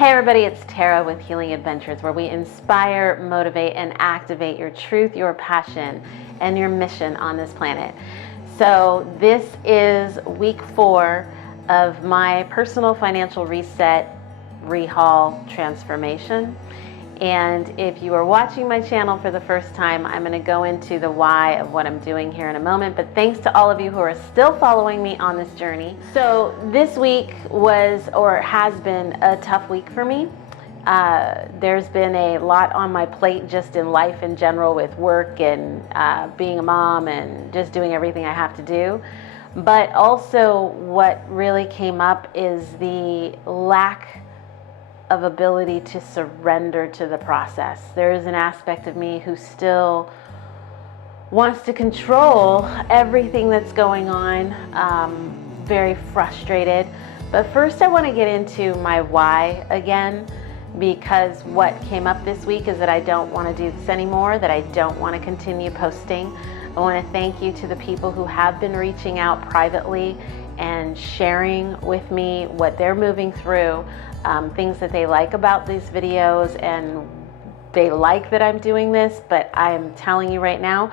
Hey everybody, it's Tara with Healing Adventures, where we inspire, motivate, and activate your truth, your passion, and your mission on this planet. So this is week 4 of my personal financial reset, rehaul, transformation. And if you are watching my channel for the first time, I'm going to go into the why of what I'm doing here in a moment. But thanks to all of you who are still following me on this journey. So this week was, or has been, a tough week for me. There's been a lot on my plate just in life in general, with work and being a mom and just doing everything I have to do. But also what really came up is the lack of ability to surrender to the process. There is an aspect of me who still wants to control everything that's going on, very frustrated. But first I want to get into my why again, because what came up this week is that I don't want to do this anymore, that I don't want to continue posting. I want to thank you to the people who have been reaching out privately and sharing with me what they're moving through, things that they like about these videos, and they like that I'm doing this. But I am telling you right now,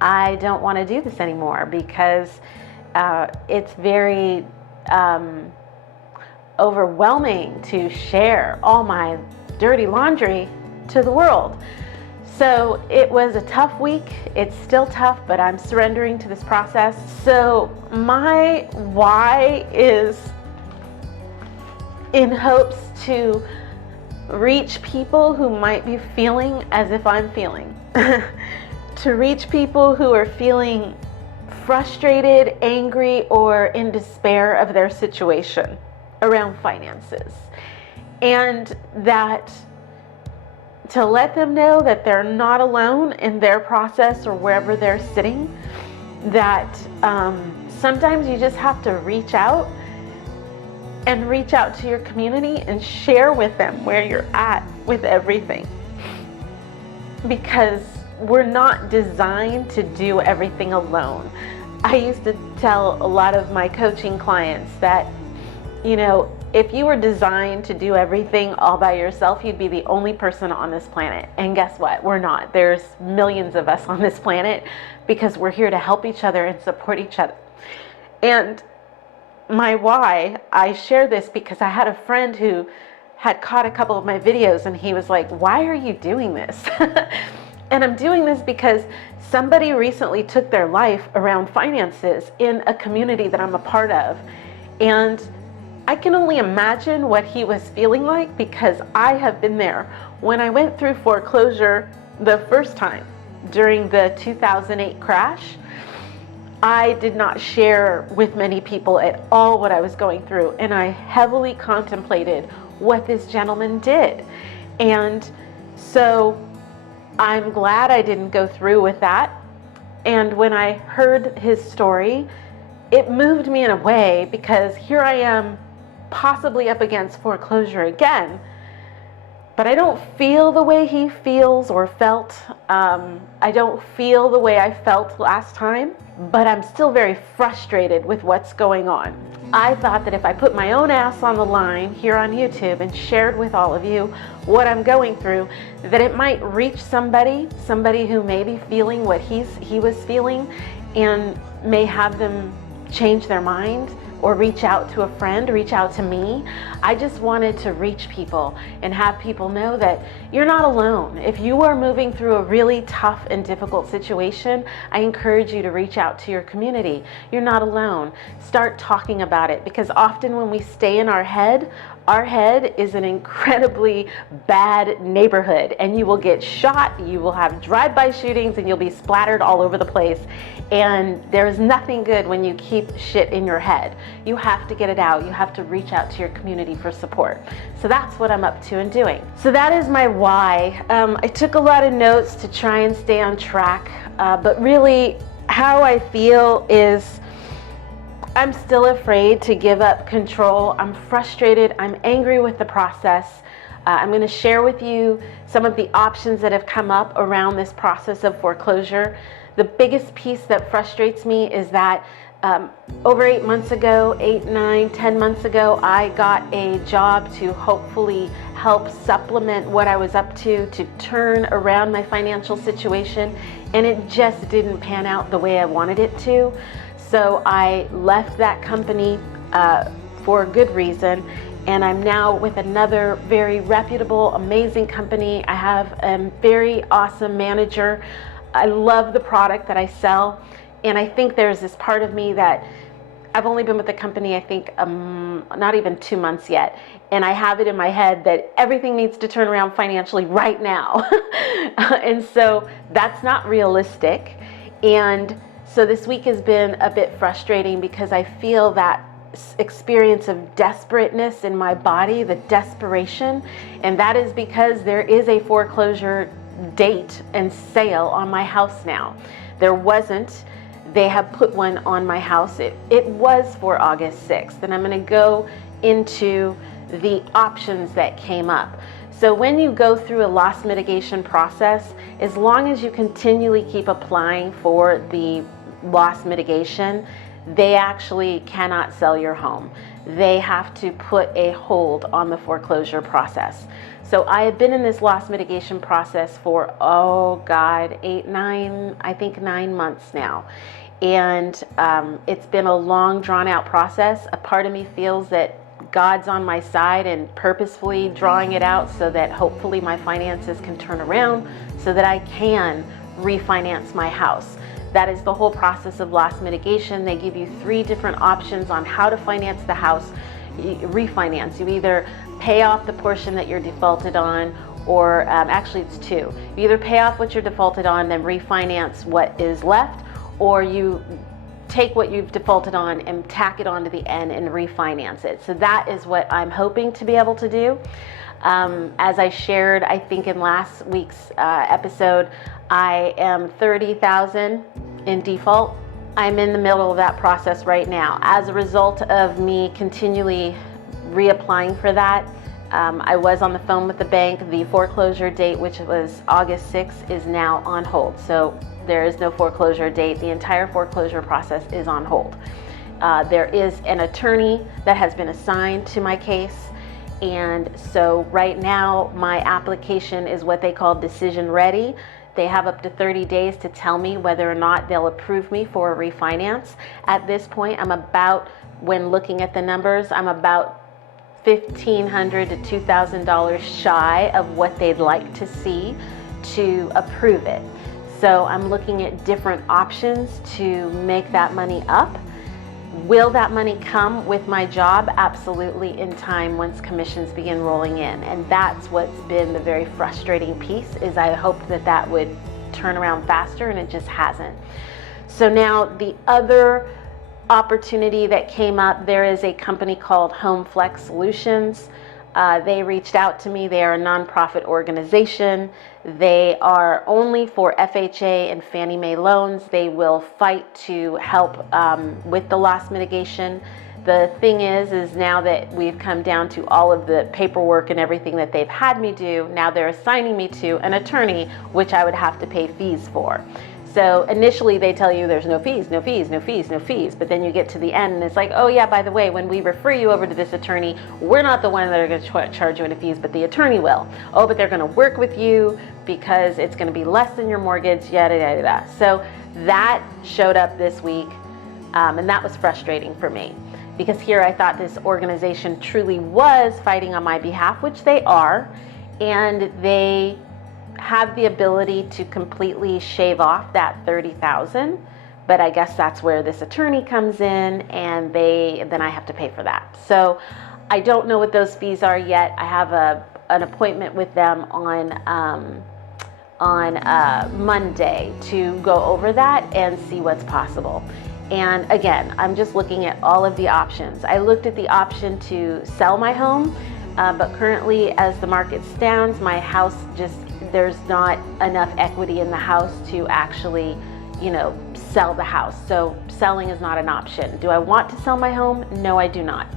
I don't want to do this anymore, because it's very overwhelming to share all my dirty laundry to the world. So it was a tough week. It's still tough, but I'm surrendering to this process. So my why is in hopes to reach people who might be feeling as if I'm feeling. To reach people who are feeling frustrated, angry, or in despair of their situation around finances. And that to let them know that they're not alone in their process or wherever they're sitting, that sometimes you just have to reach out to your community and share with them where you're at with everything. Because we're not designed to do everything alone. I used to tell a lot of my coaching clients that, you know, if you were designed to do everything all by yourself, you'd be the only person on this planet. And guess what? We're not. There's millions of us on this planet, because we're here to help each other and support each other. And my why, I share this because I had a friend who had caught a couple of my videos, and he was like, "Why are you doing this?" And I'm doing this because somebody recently took their life around finances in a community that I'm a part of. And I can only imagine what he was feeling like, because I have been there. When I went through foreclosure the first time during the 2008 crash, I did not share with many people at all what I was going through, and I heavily contemplated what this gentleman did. And so I'm glad I didn't go through with that. And when I heard his story, it moved me in a way, because here I am possibly up against foreclosure again, but I don't feel the way he feels or felt. I don't feel the way I felt last time, but I'm still very frustrated with what's going on. I thought that if I put my own ass on the line here on YouTube and shared with all of you what I'm going through, that it might reach somebody who may be feeling what he was feeling, and may have them change their mind, or reach out to a friend, reach out to me. I just wanted to reach people and have people know that you're not alone. If you are moving through a really tough and difficult situation, I encourage you to reach out to your community. You're not alone. Start talking about it, because often when we stay in our head is an incredibly bad neighborhood, and you will get shot, you will have drive-by shootings, and you'll be splattered all over the place. And there's nothing good when you keep shit in your head. You have to get it out. You have to reach out to your community for support. So that's what I'm up to and doing. So that is my why. I took a lot of notes to try and stay on track, but really how I feel is I'm still afraid to give up control. I'm frustrated. I'm angry with the process. I'm going to share with you some of the options that have come up around this process of foreclosure. The biggest piece that frustrates me is that over 8 months ago, 8, 9, 10 months ago, I got a job to hopefully help supplement what I was up to turn around my financial situation, and it just didn't pan out the way I wanted it to. So I left that company for a good reason, and I'm now with another very reputable, amazing company. I have a very awesome manager. I love the product that I sell, and I think there's this part of me that I've only been with the company, I think, not even 2 months yet, and I have it in my head that everything needs to turn around financially right now. And so that's not realistic. And so this week has been a bit frustrating because I feel that experience of desperateness in my body, the desperation, and that is because there is a foreclosure date and sale on my house now. There wasn't. They have put one on my house. It was for August 6th, and I'm going to go into the options that came up. So when you go through a loss mitigation process, as long as you continually keep applying for the loss mitigation, they actually cannot sell your home. They have to put a hold on the foreclosure process. So I have been in this loss mitigation process for, oh God, 9 months now. And it's been a long, drawn out process. A part of me feels that God's on my side and purposefully drawing it out so that hopefully my finances can turn around so that I can refinance my house. That is the whole process of loss mitigation. They give you 3 different options on how to finance the house, refinance. You either pay off the portion that you're defaulted on, or actually it's 2. You either pay off what you're defaulted on, then refinance what is left, or you take what you've defaulted on and tack it onto the end and refinance it. So that is what I'm hoping to be able to do. As I shared, I think in last week's episode, I am $30,000 in default. I'm in the middle of that process right now. As a result of me continually reapplying for that, I was on the phone with the bank. The foreclosure date, which was August 6th, is now on hold. So there is no foreclosure date. The entire foreclosure process is on hold. There is an attorney that has been assigned to my case. And so right now my application is what they call decision ready. They have up to 30 days to tell me whether or not they'll approve me for a refinance. At this point, when looking at the numbers, I'm about $1,500 to $2,000 shy of what they'd like to see to approve it. So I'm looking at different options to make that money up. Will that money come with my job? Absolutely, in time once commissions begin rolling in. And that's what's been the very frustrating piece, is I hoped that that would turn around faster, and it just hasn't. So now the other opportunity that came up, there is a company called Home Flex Solutions. They reached out to me. They are a nonprofit organization. They are only for FHA and Fannie Mae loans. They will fight to help with the loss mitigation. The thing is now that we've come down to all of the paperwork and everything that they've had me do, now they're assigning me to an attorney, which I would have to pay fees for. So initially they tell you there's no fees, no fees, no fees, no fees. But then you get to the end and it's like, oh yeah, by the way, when we refer you over to this attorney, we're not the one that are going to charge you any fees, but the attorney will. Oh, but they're going to work with you because it's going to be less than your mortgage, yada, yada, yada. So that showed up this week, and that was frustrating for me. Because here I thought this organization truly was fighting on my behalf, which they are, and they have the ability to completely shave off that $30,000, but I guess that's where this attorney comes in, and then I have to pay for that. So I don't know what those fees are yet. I have an appointment with them on Monday to go over that and see what's possible. And again, I'm just looking at all of the options. I looked at the option to sell my home, but currently as the market stands, my house there's not enough equity in the house to actually, sell the house. So selling is not an option. Do I want to sell my home? No, I do not.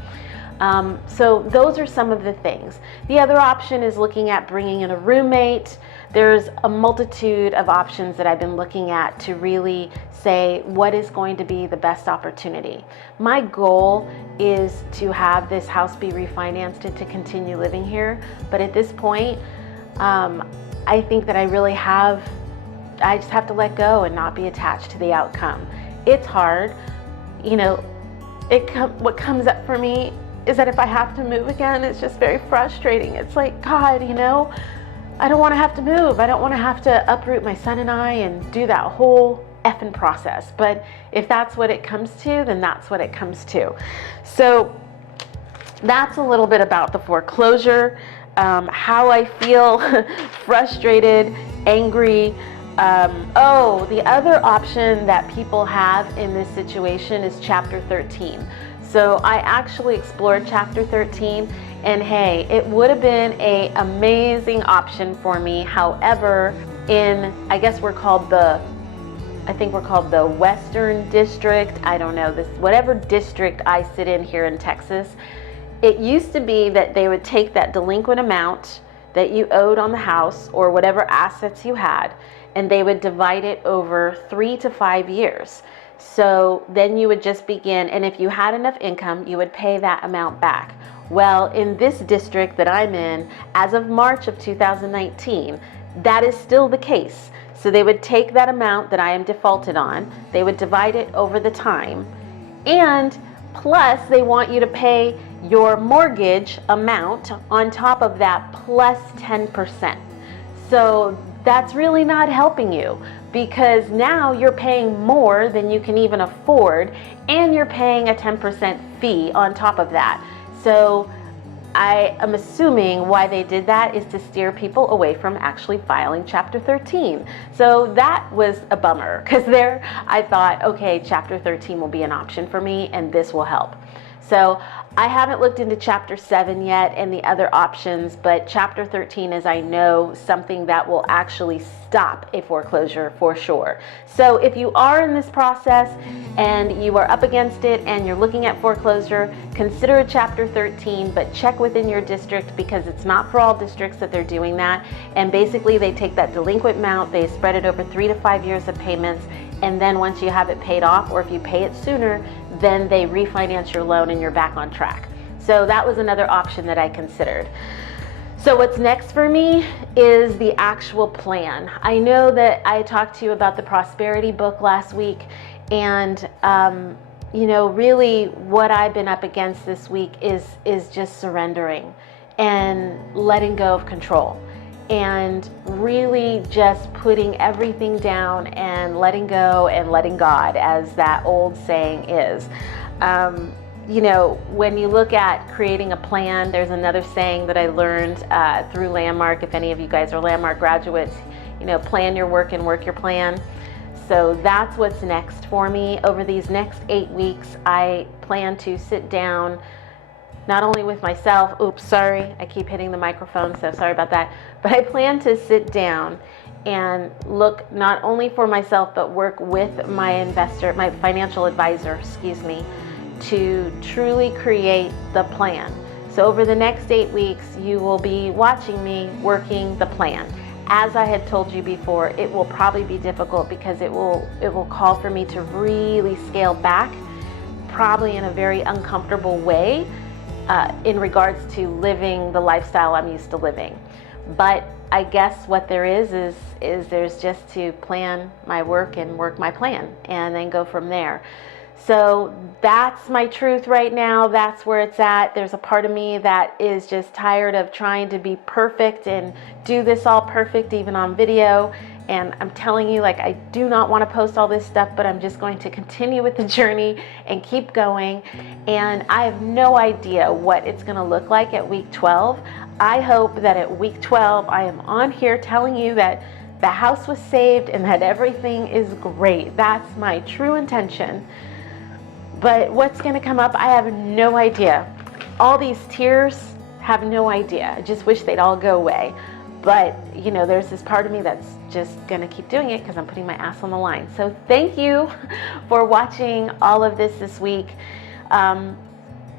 So those are some of the things. The other option is looking at bringing in a roommate, there's a multitude of options that I've been looking at to really say what is going to be the best opportunity. My goal is to have this house be refinanced and to continue living here. But at this point, I think that I just have to let go and not be attached to the outcome. It's hard. What comes up for me is that if I have to move again, it's just very frustrating. It's like, God, I don't want to have to move. I don't want to have to uproot my son and I and do that whole effing process. But if that's what it comes to, then that's what it comes to. So that's a little bit about the foreclosure, how I feel frustrated, angry. The other option that people have in this situation is Chapter 13. So I actually explored Chapter 13, and hey, it would have been an amazing option for me. However, I think we're called the Western District. I don't know, whatever district I sit in here in Texas. It used to be that they would take that delinquent amount that you owed on the house or whatever assets you had, and they would divide it over 3 to 5 years. So then you would just begin, and if you had enough income, you would pay that amount back. Well, in this district that I'm in, as of March of 2019, that is still the case. So they would take that amount that I am defaulted on, they would divide it over the time, and plus they want you to pay your mortgage amount on top of that plus 10%. So that's really not helping you, because now you're paying more than you can even afford, and you're paying a 10% fee on top of that. So I am assuming why they did that is to steer people away from actually filing Chapter 13. So that was a bummer, because there I thought, okay, Chapter 13 will be an option for me and this will help. So I haven't looked into Chapter 7 yet and the other options, but Chapter 13 is, I know, something that will actually stop a foreclosure for sure. So if you are in this process and you are up against it and you're looking at foreclosure, consider a Chapter 13, but check within your district, because it's not for all districts that they're doing that. And basically they take that delinquent amount, they spread it over 3 to 5 years of payments, and then once you have it paid off, or if you pay it sooner, then they refinance your loan and you're back on track. So that was another option that I considered. So what's next for me is the actual plan. I know that I talked to you about the prosperity book last week, and really what I've been up against this week is just surrendering and letting go of control, and really just putting everything down and letting go and letting God, as that old saying is. When you look at creating a plan, there's another saying that I learned through Landmark. If any of you guys are Landmark graduates, plan your work and work your plan. So that's what's next for me. Over these next 8 weeks, I plan to sit down not only with myself, I keep hitting the microphone, so sorry about that, but I plan to sit down and look not only for myself, but work with my financial advisor, to truly create the plan. So over the next 8 weeks, you will be watching me working the plan. As I had told you before, it will probably be difficult because it will call for me to really scale back, probably in a very uncomfortable way, in regards to living the lifestyle I'm used to living. But I guess what there is there's just to plan my work and work my plan and then go from there. So that's my truth right now. That's where it's at. There's a part of me that is just tired of trying to be perfect and do this all perfect, even on video. And I'm telling you, I do not want to post all this stuff, but I'm just going to continue with the journey and keep going. And I have no idea what it's going to look like at week 12. I hope that at week 12, I am on here telling you that the house was saved and that everything is great. That's my true intention. But what's going to come up, I have no idea. All these tears, have no idea. I just wish they'd all go away. But, there's this part of me that's just going to keep doing it because I'm putting my ass on the line. So thank you for watching all of this week.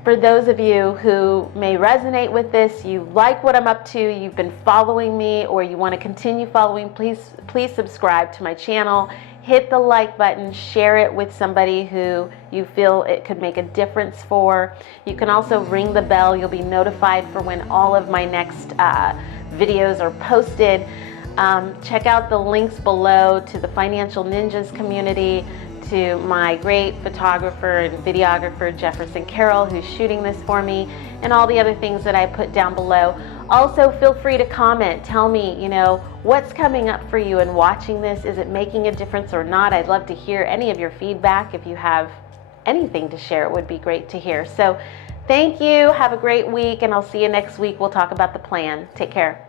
For those of you who may resonate with this, you like what I'm up to, you've been following me, or you want to continue following, please subscribe to my channel. Hit the like button, share it with somebody who you feel it could make a difference for. You can also ring the bell. You'll be notified for when all of my next videos are posted. Check out the links below to the Financial Ninjas community, to my great photographer and videographer, Jefferson Carroll, who's shooting this for me, and all the other things that I put down below. Also, feel free to comment. Tell me, what's coming up for you in watching this. Is it making a difference or not? I'd love to hear any of your feedback. If you have anything to share, it would be great to hear. So thank you. Have a great week, and I'll see you next week. We'll talk about the plan. Take care.